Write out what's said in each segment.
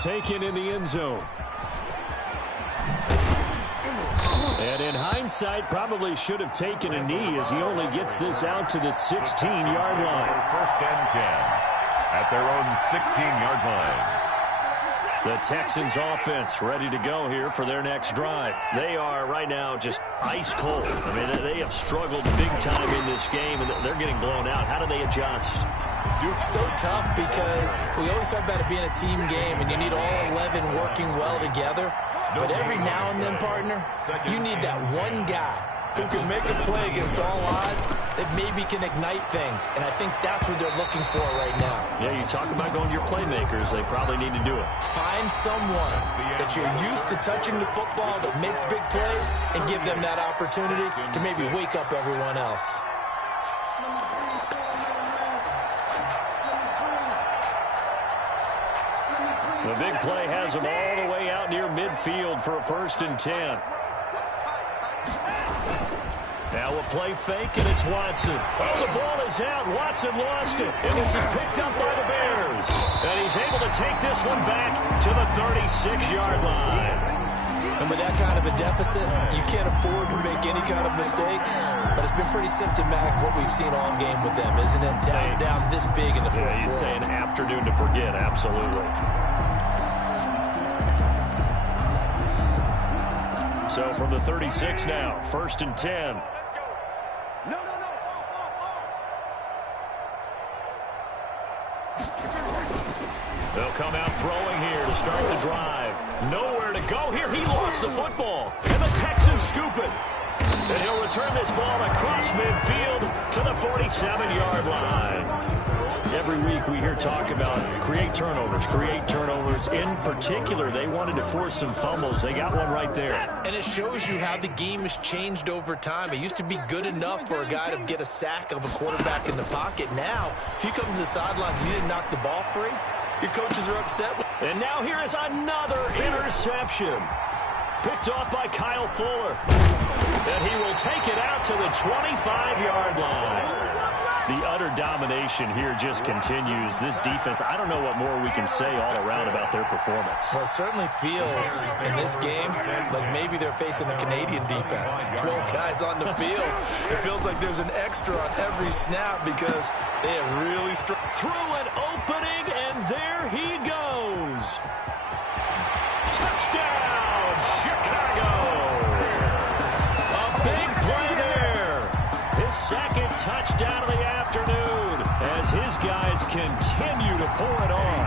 taken in the end zone. And in hindsight, probably should have taken a knee as he only gets this out to the 16-yard line. First and 10 at their own 16-yard line. The Texans offense ready to go here for their next drive. They are right now just ice cold. I mean, they have struggled big time in this game, and they're getting blown out. How do they adjust? So tough because we always talk about it being a team game, and you need all 11 working well together. But every now and then, partner, you need that one guy who can make a play against all odds that maybe can ignite things. And I think that's what they're looking for right now. Yeah, you talk about going to your playmakers. They probably need to do it. Find someone that you're used to touching the football that makes big plays and give them that opportunity to maybe wake up everyone else. The big play has them all the way out near midfield for a 1st and 10. Now a play fake, and it's Watson. Oh, the ball is out. Watson lost it, and this is picked up by the Bears. And he's able to take this one back to the 36-yard line. And with that kind of a deficit, you can't afford to make any kind of mistakes. But it's been pretty symptomatic of what we've seen all game with them, isn't it? Down this big in the fourth quarter. You'd say an afternoon to forget, absolutely. So from the 36 now, 1st and 10. They'll come out throwing here to start the drive. Nowhere to go here. He lost the football. And the Texans scoop it. And he'll return this ball across midfield to the 47-yard line. Every week we hear talk about create turnovers. In particular, they wanted to force some fumbles. They got one right there. And it shows you how the game has changed over time. It used to be good enough for a guy to get a sack of a quarterback in the pocket. Now, if you come to the sidelines and you didn't knock the ball free, your coaches are upset. And now here is another interception. Picked off by Kyle Fuller. And he will take it out to the 25-yard line. The utter domination here just continues. This defense, I don't know what more we can say all around about their performance. Well, it certainly feels in this game like maybe they're facing a Canadian defense. 12 guys on the field. It feels like there's an extra on every snap because they have really through an opening, and there he goes. Touchdown, Chicago. A big play there. His second touchdown of the afternoon as his guys continue to pour it on.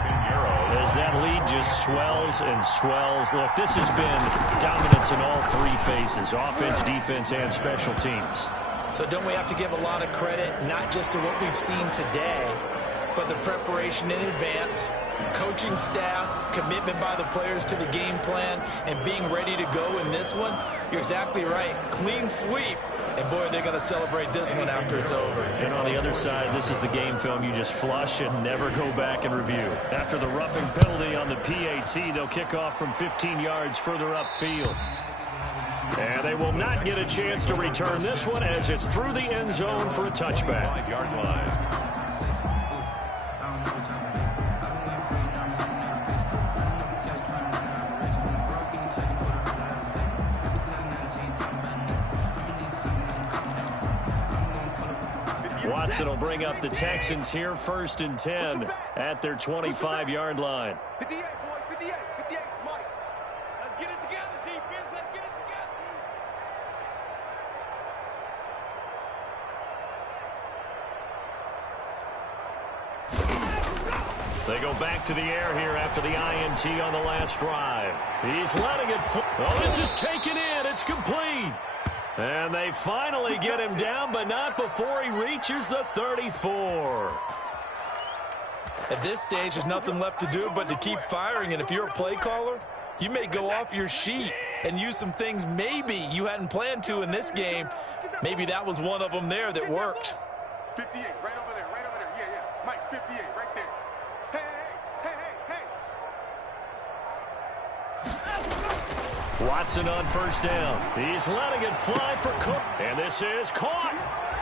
As that lead just swells and swells. Look, this has been dominance in all three phases, offense, defense, and special teams. So don't we have to give a lot of credit, not just to what we've seen today, but the preparation in advance, coaching staff, commitment by the players to the game plan, and being ready to go in this one? You're exactly right. Clean sweep. And, boy, they're going to celebrate this one after it's over. And on the other side, this is the game film you just flush and never go back and review. After the roughing penalty on the PAT, they'll kick off from 15 yards further upfield. And they will not get a chance to return this one as it's through the end zone for a touchback. 5-yard line. Watson will bring up the Texans here, 1st and 10 at their 25-yard line. 58, boys, 58, 58, Mike. Let's get it together, defense. Let's get it together. They go back to the air here after the INT on the last drive. He's letting it fly. Oh, this is taken in. It's complete. And they finally get him down, but not before he reaches the 34. At this stage, there's nothing left to do but to keep firing. And if you're a play caller, you may go off your sheet and use some things maybe you hadn't planned to in this game. Maybe that was one of them there that worked. 58, right over there, right over there. Yeah, yeah. Mike, 58, right there. Watson on 1st down. He's letting it fly for Cook. And this is caught.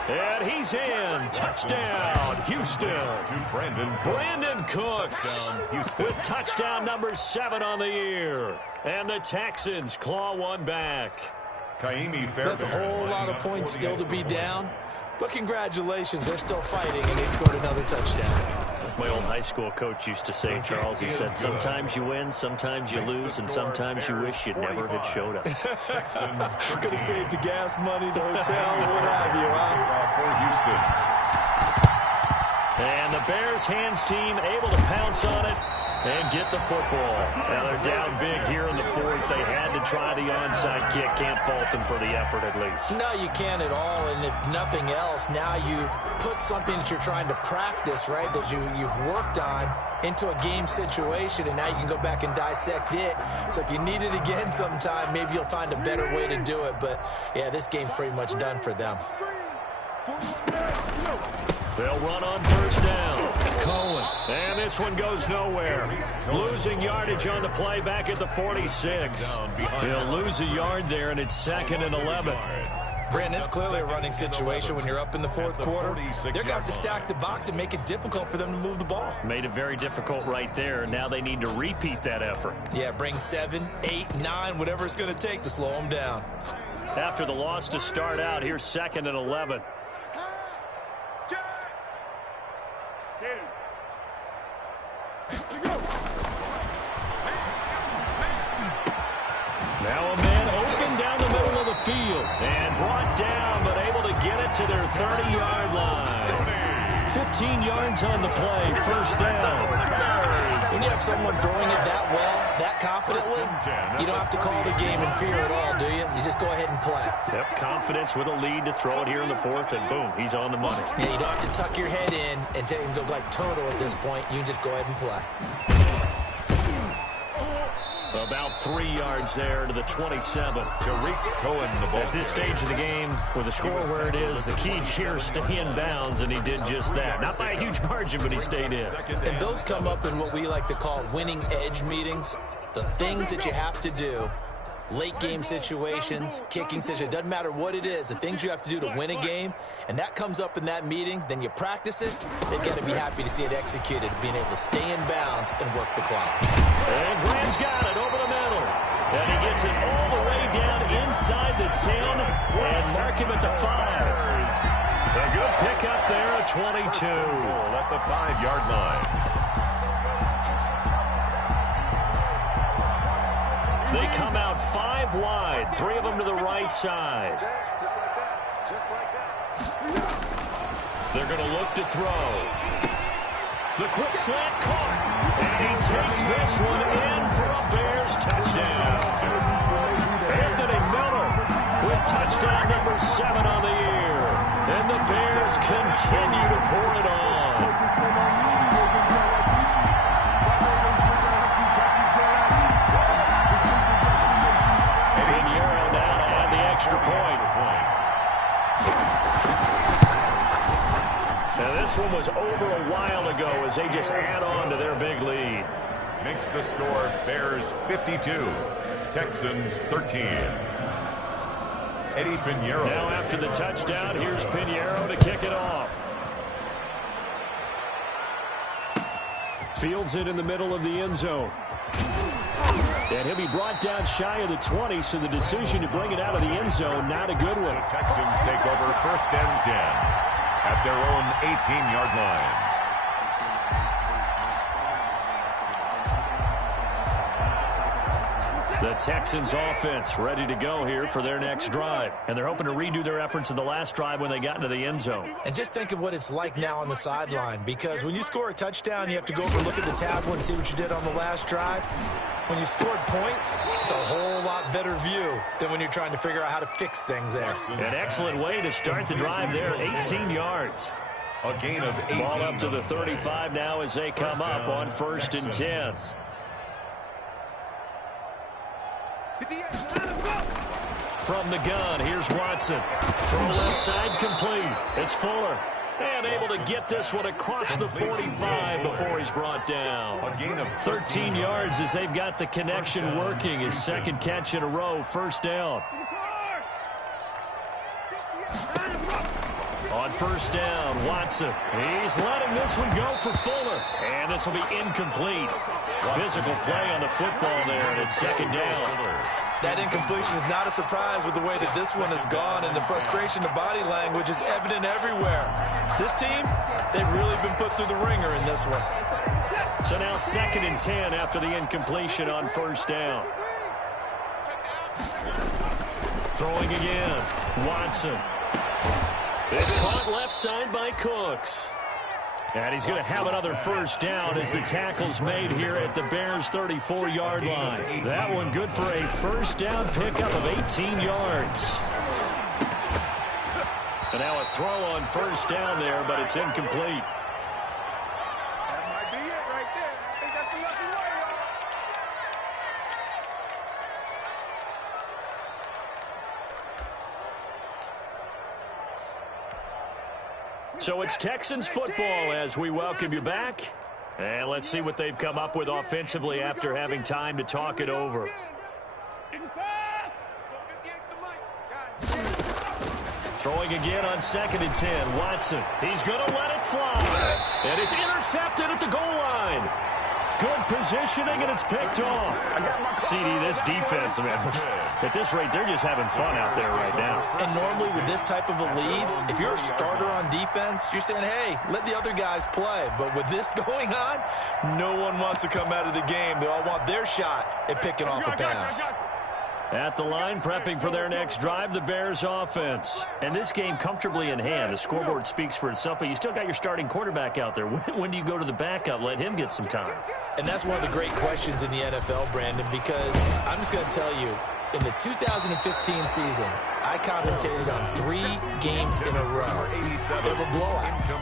And he's in. Touchdown, Houston. To Brandon Cooks with touchdown number 7 on the year. And the Texans claw one back. That's a whole lot of points still to be down. But congratulations, they're still fighting, and they scored another touchdown. My old high school coach used to say, Charles, he said, sometimes you win, sometimes you lose, and sometimes you wish you never had showed up. Could have saved the gas money, the hotel, what have you, huh? For Houston. And the Bears hands team able to pounce on it and get the football. Now they're down big here in the 4th. They had to try the onside kick. Can't fault them for the effort at least. No, you can't at all. And if nothing else, now you've put something that you're trying to practice, right, that you've worked on into a game situation, and now you can go back and dissect it. So if you need it again sometime, maybe you'll find a better way to do it. But, yeah, this game's pretty much done for them. They'll run on first down. Cohen. And this one goes nowhere. Losing yardage on the play back at the 46. They'll lose a yard there, and it's 2nd and 11. Brandon, it's clearly a running situation when you're up in the 4th quarter. They're going to have to stack the box and make it difficult for them to move the ball. Made it very difficult right there. Now they need to repeat that effort. Yeah, bring 7, 8, 9, whatever it's going to take to slow them down. After the loss to start out, here's 2nd and 11. Now a man open down the middle of the field and brought down, but able to get it to their 30-yard line. 15 yards on the play, first down. When you have someone throwing it that well, that confidently, you don't have to call the game in fear at all, do you? You just go ahead and play. Yep, confidence with a lead to throw it here in the 4th, and boom, he's on the money. Yeah, you don't have to tuck your head in and go like turtle at this point. You can just go ahead and play. About 3 yards there to the 27. Tariq Cohen, the ball. At this stage of the game, with the score where it is, the key here is stay in bounds, and he did just that. Not by a huge margin, but he stayed in. And those come up in what we like to call winning edge meetings. The things that you have to do, late game situations, kicking situations, doesn't matter what it is, the things you have to do to win a game, and that comes up in that meeting, then you practice it, they've got to be happy to see it executed, being able to stay in bounds and work the clock. And Graham's got it over the middle. And he gets it all the way down inside the 10 and mark him at the 5. A good pickup there at 22. At the 5-yard line. They come out 5 wide, 3 of them to the right side. Just like that. Just like that. They're going to look to throw. The quick slant caught. And he takes this one in for a Bears touchdown. Anthony Miller with touchdown number 7 on the year. And the Bears continue to pour it on. Extra point. Now this one was over a while ago as they just add on to their big lead. Makes the score Bears 52, Texans 13. Eddie Pinheiro. Now after the touchdown, here's Pinheiro to kick it off. Fields it in the middle of the end zone. And he'll be brought down shy of the 20, so the decision to bring it out of the end zone, not a good one. The Texans take over 1st and 10 at their own 18-yard line. The Texans offense ready to go here for their next drive. And they're hoping to redo their efforts in the last drive when they got into the end zone. And just think of what it's like now on the sideline, because when you score a touchdown, you have to go over and look at the tablet and see what you did on the last drive. When you scored points, it's a whole lot better view than when you're trying to figure out how to fix things there. An excellent way to start the drive there, 18 yards. A gain of 18. Ball up to the 35 now as they come up on 1st and 10. From the gun, here's Watson. From the left side, complete. It's Fuller. And able to get this one across the 45 before he's brought down. A gain of 13 yards as they've got the connection working. His 2nd catch in a row, 1st down. first down. Watson. He's letting this one go for Fuller. And this will be incomplete. Physical play on the football there, and it's second down. That incompletion is not a surprise with the way that this one has gone, and the frustration, the body language is evident everywhere. This team, they've really been put through the ringer in this one. So now 2nd and 10 after the incompletion on first down. Throwing again. Watson. It's caught left side by Cooks. And he's going to have another first down as the tackle's made here at the Bears' 34-yard line. That one good for a first down pickup of 18 yards. And now a throw on first down there, but it's incomplete. That might be it right there. I think that's a lucky way, So it's Texans football as we welcome you back. And let's see what they've come up with offensively after having time to talk it over. Throwing again on 2nd and 10. Watson. He's going to let it fly. And it's intercepted at the goal line. Good positioning, and it's picked off. CD, this defense, man, at this rate, they're just having fun out there right now. And normally with this type of a lead, if you're a starter on defense, you're saying, hey, let the other guys play. But with this going on, no one wants to come out of the game. They all want their shot at picking off a pass. At the line, prepping for their next drive, the Bears offense. And this game comfortably in hand. The scoreboard speaks for itself, but you still got your starting quarterback out there. When do you go to the backup? Let him get some time. And that's one of the great questions in the NFL, Brandon, because I'm just going to tell you, in the 2015 season, I commentated on 3 games in a row. They were blowouts.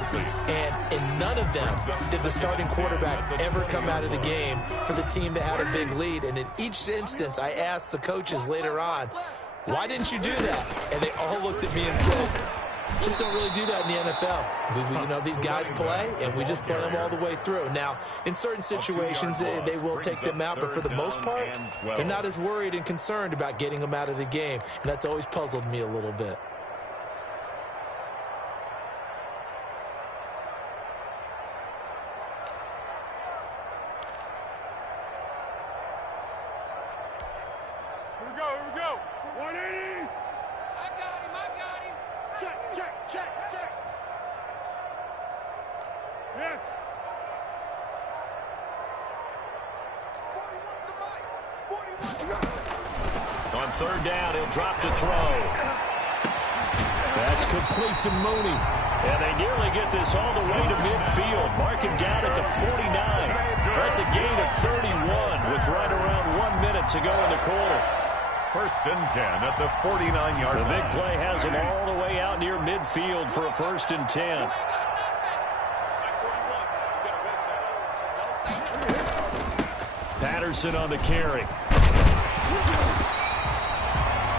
And in none of them did the starting quarterback ever come out of the game for the team that had a big lead. And in each instance, I asked the coaches later on, why didn't you do that? And they all looked at me and said, just don't really do that in the NFL. You know, these guys play, and we just play them all the way through. Now, in certain situations, they will take them out, but for the most part, they're not as worried and concerned about getting them out of the game, and that's always puzzled me a little bit. Here we go. 180. I got him. Check. Yeah. 41's on 3rd down, he'll drop to throw. That's complete to Mooney. And they nearly get this all the way to midfield. Mark him down at the 49. That's a gain of 31 with right around 1 minute to go in the quarter. 1st and 10 at the 49-yard line. The big play has him all the way out near midfield for a 1st and 10. Patterson on the carry.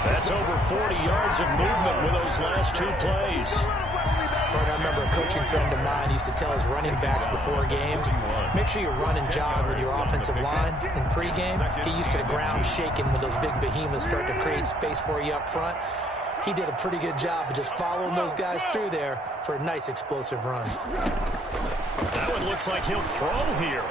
That's over 40 yards of movement with those last 2 plays. I remember a coaching friend of mine used to tell his running backs before games, make sure you run and jog with your offensive line in pregame. Get used to the ground shaking when those big behemoths start to create space for you up front. He did a pretty good job of just following those guys through there for a nice explosive run. That one looks like he'll throw here.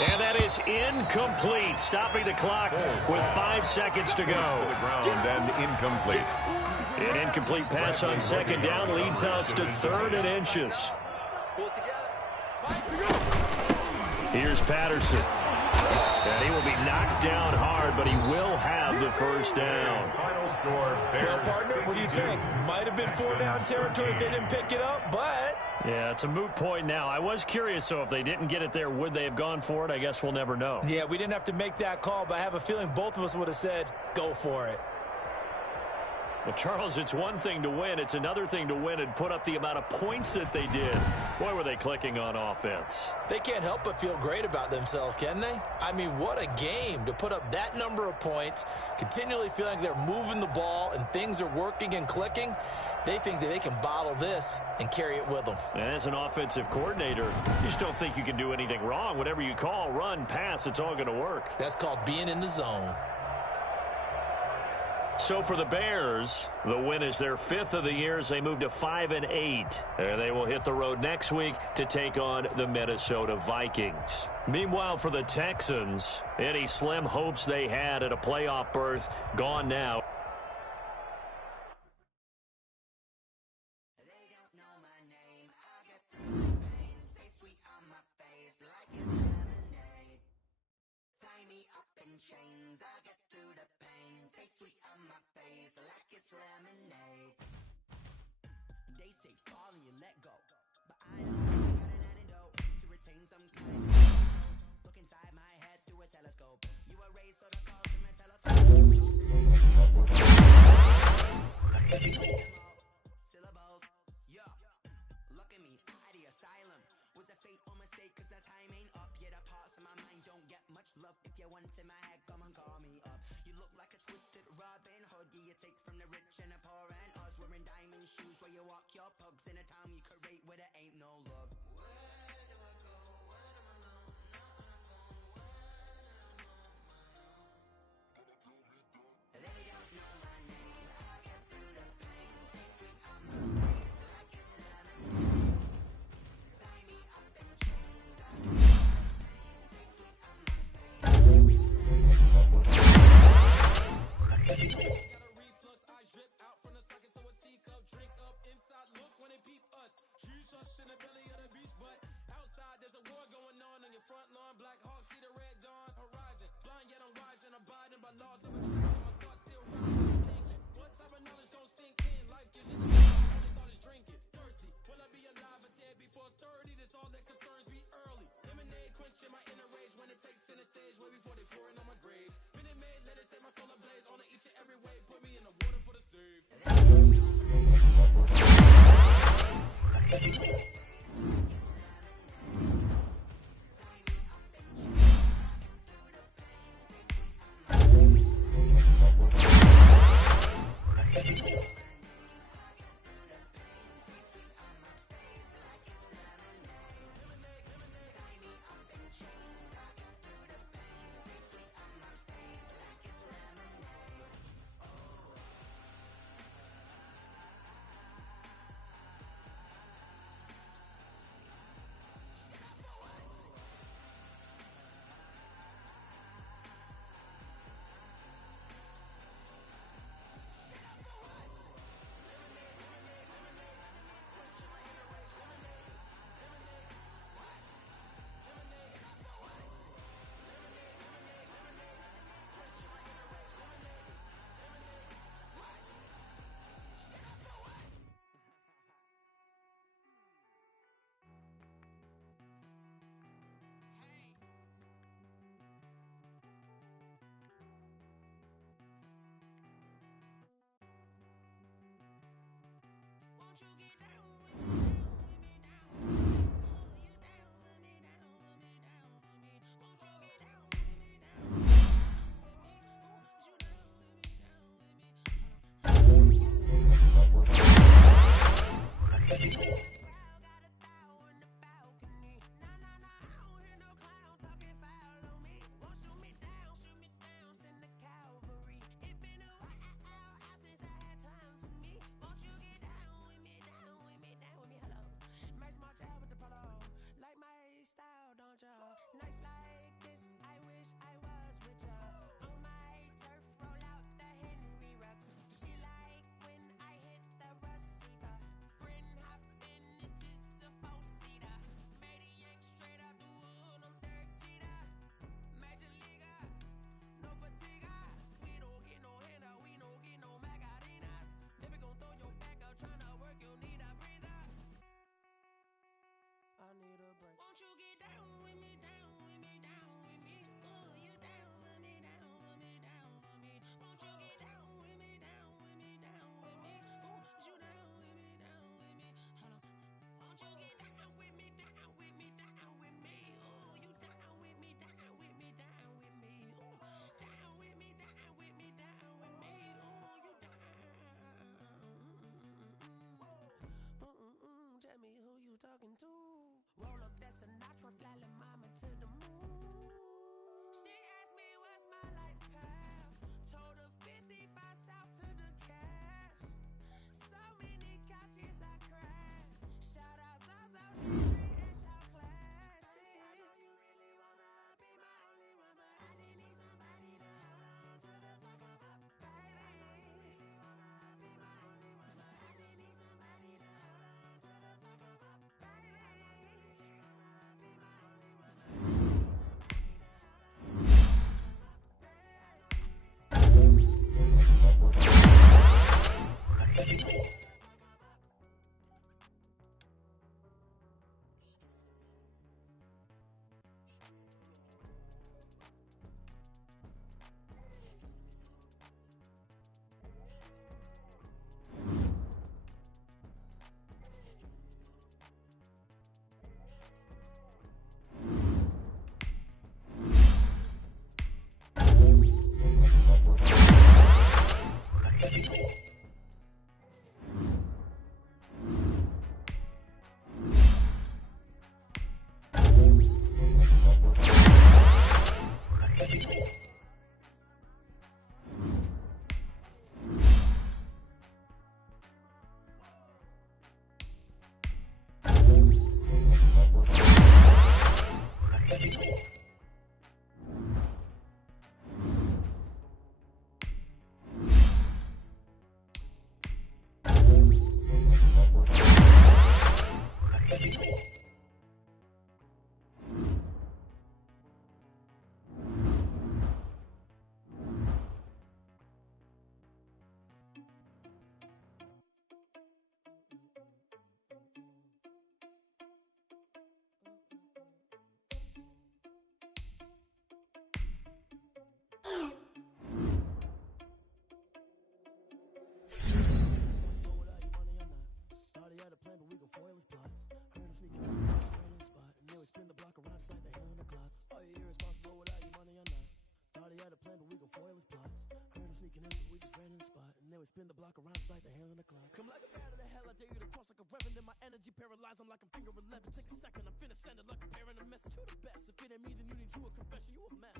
And that is incomplete, stopping the clock with 5 seconds to go. To the ground and incomplete. An incomplete pass on 2nd down leads us to 3rd and inches. Here's Patterson. And he will be knocked down hard, but he will have the first down. Final score, Well, partner, what do you think? Might have been 4-down territory if they didn't pick it up, but... Yeah, it's a moot point now. I was curious, so if they didn't get it there, would they have gone for it? I guess we'll never know. Yeah, we didn't have to make that call, but I have a feeling both of us would have said, go for it. Well, Charles, it's one thing to win. It's another thing to win and put up the amount of points that they did. Boy, were they clicking on offense. They can't help but feel great about themselves, can they? I mean, what a game to put up that number of points, continually feeling like they're moving the ball and things are working and clicking. They think that they can bottle this and carry it with them. And as an offensive coordinator, you just don't think you can do anything wrong. Whatever you call, run, pass, it's all going to work. That's called being in the zone. So for the Bears, the win is their 5th of the year as they move to 5-8. And they will hit the road next week to take on the Minnesota Vikings. Meanwhile, for the Texans, any slim hopes they had at a playoff berth, gone now. spin the block around just like the hands on the clock. Come like a bat of the hell, I dare you to cross like a reverend. In my energy paralyzed, I'm like I'm finger 11. Take a second, I'm finna send it like a parent a message. You the best, if it ain't me, then you need you a confession. You a mess.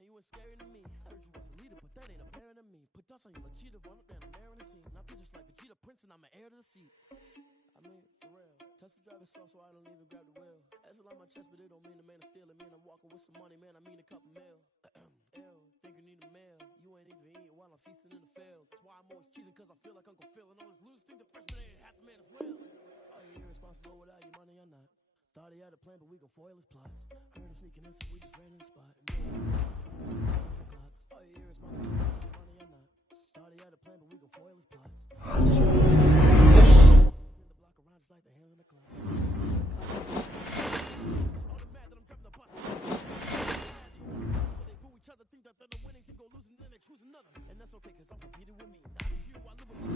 You ain't scary to me. Heard you was a leader, but that ain't apparent to me. Put dust on you like cheetah, run up down the air in the scene. I feel just like Vegeta Prince, and I'm an heir to the seat. I mean, for real. Touch the driver's soft, so I don't even grab the wheel. That's a lot on my chest, but it don't mean the man is stealing. Mean I'm walking with some money, man. I mean a couple mil. Ew, think you need a meal. You ain't even eating while I'm feasting in the field. That's why I'm always cheesing, cause I feel like Uncle Phil. And all this losers think the freshman ain't half the man as well. Are you irresponsible without your money or not? Thought he had a plan, but we gon' foil his plot. Heard him sneaking in, so we just ran in the spot. Are you irresponsible without your money or not? Thought he had a plan, but we gon' foil his plot. Spin the block around just like the hands on the clock. All the mad that I'm driving the bus. So they boo each other, think that they're the winning team, go losing, then they choose another. And that's okay, cause I'm competing with me. Not just you, I live with me.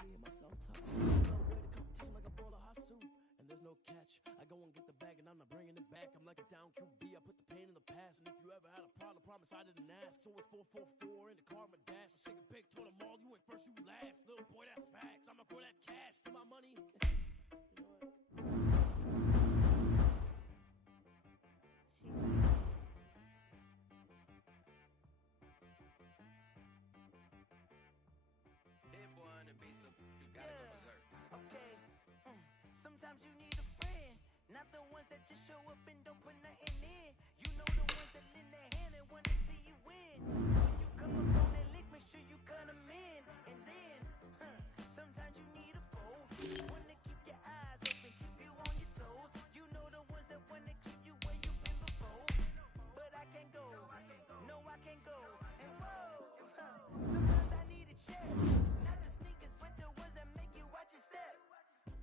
Me and myself top. Nowhere to competition like a ball of hot soup. And there's no catch. I go and get the bag and I'm not bringing it back. I'm like a down QB, I put the pain in the past. And if you ever had a problem, promise I didn't ask. So it's 444 in the car, my dash. I shake a big, told them all, you went first, you last. Little boy, that's facts. I'ma grow that cash to my money. You know what? Hit boy on the beat, so you gotta go berserk. Okay. Sometimes you need a friend, not the ones that just show up and don't put nothing in. You know the ones that lend their hand and wanna see you win. When you come up on that lick, make sure you cut them in. And then, sometimes you need a foe, one to keep your eyes open, keep you on your toes. You know the ones that wanna keep you where you've been before. But I can't go, no I can't go. And whoa, sometimes I need a check, not the sneakers, but the ones that make you watch your step.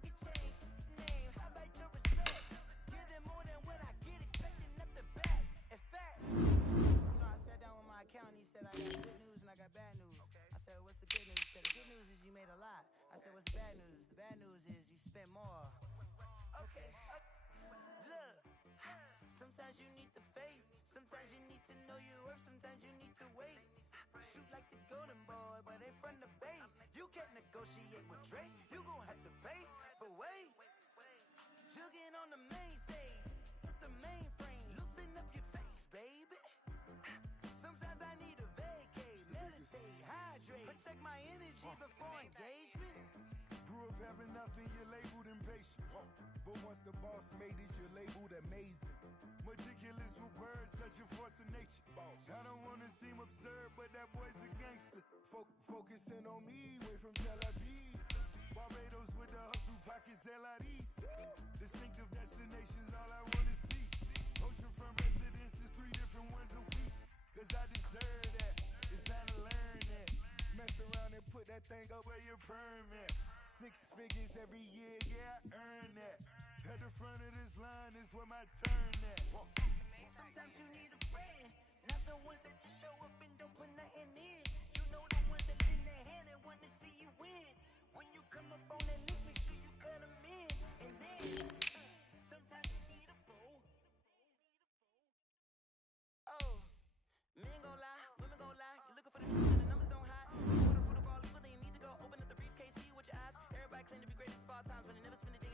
Your chain, name, how about your respect? Give them more than what I get, expecting up the back. In fact, you know, I sat down with my accountant, he said I got good news and I got bad news. I said, what's the good news? He said, the good news is you made a lot. I said, what's the bad news? The bad news is you spent more. Okay, look, sometimes you need the faith, sometimes you need to know your worth, sometimes you need to wait. Shoot like the golden boy, but ain't from the bay. You can't negotiate with Drake, you gon' have to pay. But wait, jugging on the main stage, with the mainframe, loosen up your face, baby. Sometimes I need a vacate, meditate, hydrate, protect my energy before engagement. Grew up having nothing, you're labeled impatient. But once the boss made it, you're labeled amazing. Meticulous with words, such a force of nature. I don't wanna seem absurd, but that boy's a gangster. Focusing on me, way from Tel Aviv. Barbados with the hustle pockets, LIDs. Distinctive destinations, all I wanna see. Oceanfront residences, 3 different ones a week. Cause I deserve that, it's time to learn that. Mess around and put that thing up where your perm at. 6 figures every year, yeah, I earn that. At the front of this line is where my turn at. Sometimes you need a friend, not the ones that just show up and don't put nothing in. You know the ones that lend their hand and wanna see you win. When you come up on that list, make sure you cut them in. And then, sometimes you need a fool. Oh, men gon' lie, women gon' lie. You're looking for the truth and the numbers don't hide. You know the protocol is for you need to go open up the briefcase, see with your eyes. Everybody claim to be greatest of all times, but they never spend a day